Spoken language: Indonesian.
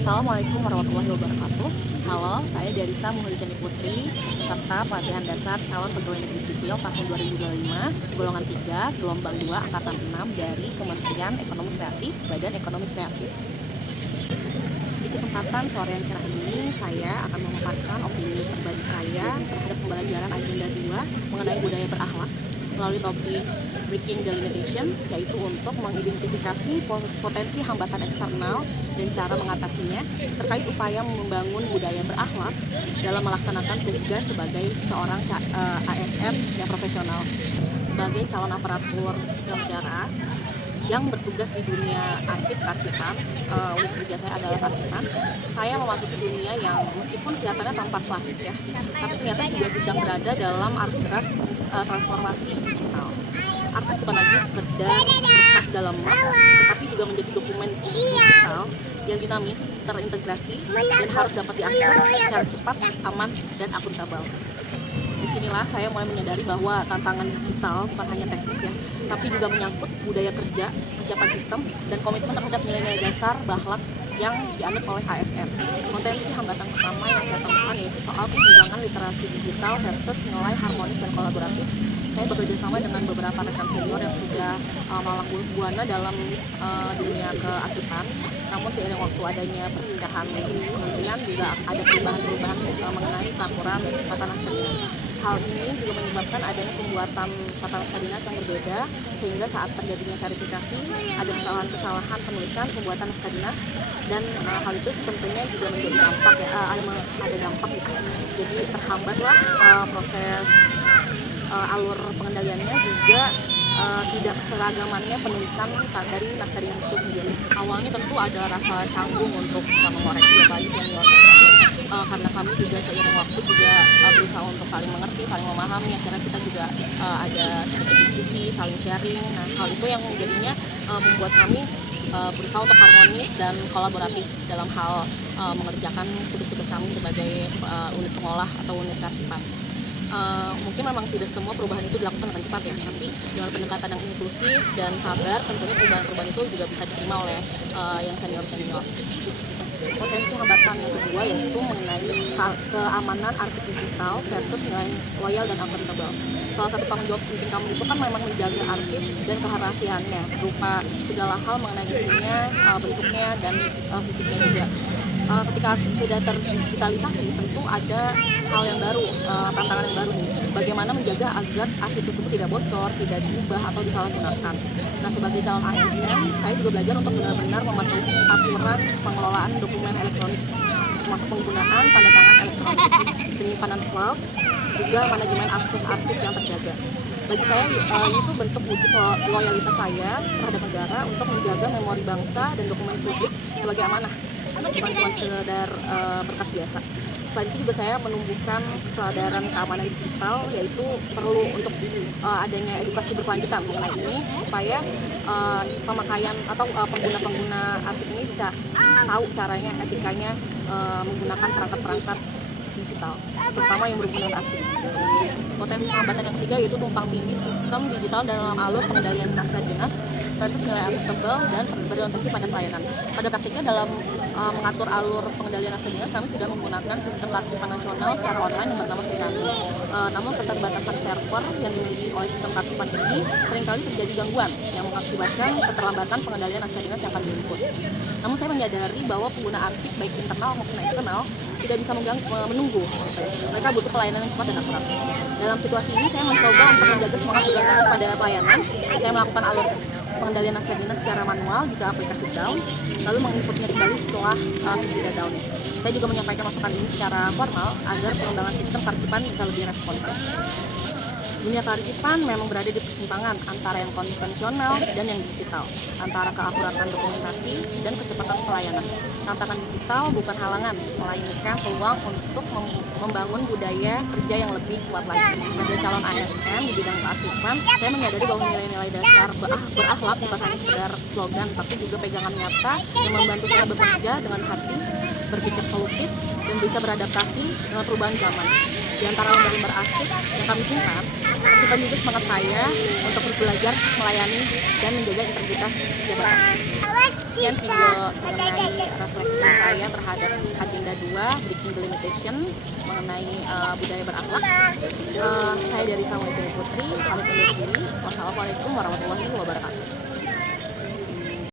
Assalamualaikum warahmatullahi wabarakatuh. Halo, saya Darisa Muhyiddin Putri, peserta pelatihan dasar calon pegawai negeri sipil tahun 2025, golongan 3, gelombang 2, angkatan 6 dari Kementerian Ekonomi Kreatif, Badan Ekonomi Kreatif. Di kesempatan sore yang cerah ini, saya akan memaparkan opini pribadi saya terhadap pembelajaran agenda 2 mengenai budaya berakhlak melalui topik Breaking the Limitation, yaitu untuk mengidentifikasi potensi hambatan eksternal dan cara mengatasinya terkait upaya membangun budaya berakhlak dalam melaksanakan tugas sebagai seorang ASN yang profesional. Sebagai calon aparatur sipil negara yang bertugas di dunia arsip kearsipan, unit kerja saya adalah kearsipan. Saya memasuki dunia yang meskipun kelihatannya tampak klasik ya, tapi ternyata juga sedang berada dalam arus deras transformasi digital. Arsip bukan lagi sekedar berkas dalam map, tetapi juga menjadi dokumen digital yang dinamis, terintegrasi, dan harus dapat diakses secara cepat, aman, dan akuntabel. Disinilah saya mulai menyadari bahwa tantangan digital bukan hanya teknis ya, tapi juga menyangkut budaya kerja, kesiapan sistem, dan komitmen terhadap nilai-nilai dasar berakhlak yang dianut oleh ASN. Potensi hambatan pertama yang saya temukan yaitu soal kesenjangan literasi digital versus nilai harmonis dan kolaboratif. Saya bekerja sama dengan beberapa rekan senior yang sudah malang buana dalam dunia kearsipan. Namun seiring waktu adanya perpindahan kementerian juga ada perubahan-perubahan mengenai peraturan tata naskah dinas. Hal ini juga menyebabkan adanya pembuatan tata naskah dinas yang berbeda, sehingga saat terjadinya verifikasi ada kesalahan-kesalahan penulisan pembuatan naskah dinas, dan hal itu tentunya juga menjadi dampak ya, ada dampak gitu. Jadi terhambatlah proses alur pengendaliannya, juga tidak keseragamannya penulisan dari naskah dinas itu sendiri. Awalnya tentu ada rasa canggung untuk bisa mengoreksi apalagi senior, karena kami juga seiring waktu juga berusaha untuk saling mengerti, saling memahami. Akhirnya kita juga ada sedikit diskusi, saling sharing. Nah, hal itu yang jadinya membuat kami berusaha untuk harmonis dan kolaboratif dalam hal mengerjakan tugas-tugas kami sebagai unit pengolah atau unit kearsipan. Mungkin memang tidak semua perubahan itu dilakukan dengan cepat ya, tapi dengan pendekatan yang inklusif dan sabar, tentunya perubahan-perubahan itu juga bisa diterima oleh yang senior-senior. Potensi hambatan yang kedua yaitu mengenai keamanan arsip digital versus nilai loyal dan akuntabel. Salah satu tanggung jawab penting kami itu kan memang menjaga arsip dan kerahasiaannya berupa segala hal mengenai isinya, bentuknya, dan fisiknya juga. Ketika arsip sudah terdigitalisasi, tentu ada hal yang baru, tantangan yang baru nih. Bagaimana menjaga agar arsip tersebut tidak bocor, tidak diubah atau disalahgunakan. Nah, sebagai calon ASN, saya juga belajar untuk benar-benar mematuhi aturan pengelolaan dokumen elektronik, termasuk penggunaan tanda tangan elektronik, penyimpanan cloud, juga manajemen akses arsip yang terjaga. Bagi saya, itu bentuk wujud loyalitas saya terhadap negara untuk menjaga memori bangsa dan dokumen publik sebagai amanah, bukan cuma sekedar berkas biasa. Selain itu juga saya menumbuhkan kesadaran keamanan digital, yaitu perlu untuk adanya edukasi berkelanjutan mengenai ini, supaya pemakaian atau pengguna-pengguna arsip ini bisa tahu caranya, etikanya menggunakan perangkat-perangkat digital, terutama yang berhubungan arsip. Potensi hambatan yang ketiga yaitu tumpang tindih sistem digital dalam alur pengendalian naskah dinas versus nilai akuntabel dan berorientasi pada pelayanan. Pada praktiknya dalam mengatur alur pengendalian naskah dinas, kami sudah menggunakan sistem kearsipan nasional secara online yang bernama Sinami. Namun keterbatasan server yang dimiliki oleh sistem kearsipan ini seringkali terjadi gangguan yang mengakibatkan keterlambatan pengendalian naskah dinas yang akan diinput. Namun saya menyadari bahwa pengguna arsip baik internal maupun eksternal tidak bisa menunggu. Mereka butuh pelayanan yang cepat dan akurat. Dalam situasi ini saya mencoba untuk menjaga semangat berorientasi pada pelayanan. Saya melakukan alur pengendalian naskah dinas secara manual jika aplikasi down, lalu menginputnya kembali setelah sudah down. Saya juga menyampaikan masukan ini secara formal agar pengembangan sistem kearsipan bisa lebih responsif. Dunia kearsipan memang berada di persimpangan antara yang konvensional dan yang digital, antara keakuratan dokumentasi dan kecepatan pelayanan. Tantangan digital bukan halangan, melainkan peluang untuk membangun budaya kerja yang lebih kuat lagi. Sebagai calon ASN di bidang kearsipan, saya menyadari bahwa nilai-nilai dasar berakhlak bukan hanya sekedar slogan, tapi juga pegangan nyata yang membantu saya bekerja dengan hati, berpikir solutif, dan bisa beradaptasi dengan perubahan zaman. Di antara lembar-lembar arsip yang kami simpan, tersimpan juga semangat saya untuk belajar, melayani, dan menjaga integritas jabatan. Sekian video mengenai refleksi saya saya terhadap Agenda 2 Breaking the Limitation mengenai budaya berakhlak. Saya dari Samuel Putri, pamit undur diri. Wassalamualaikum warahmatullahi wabarakatuh.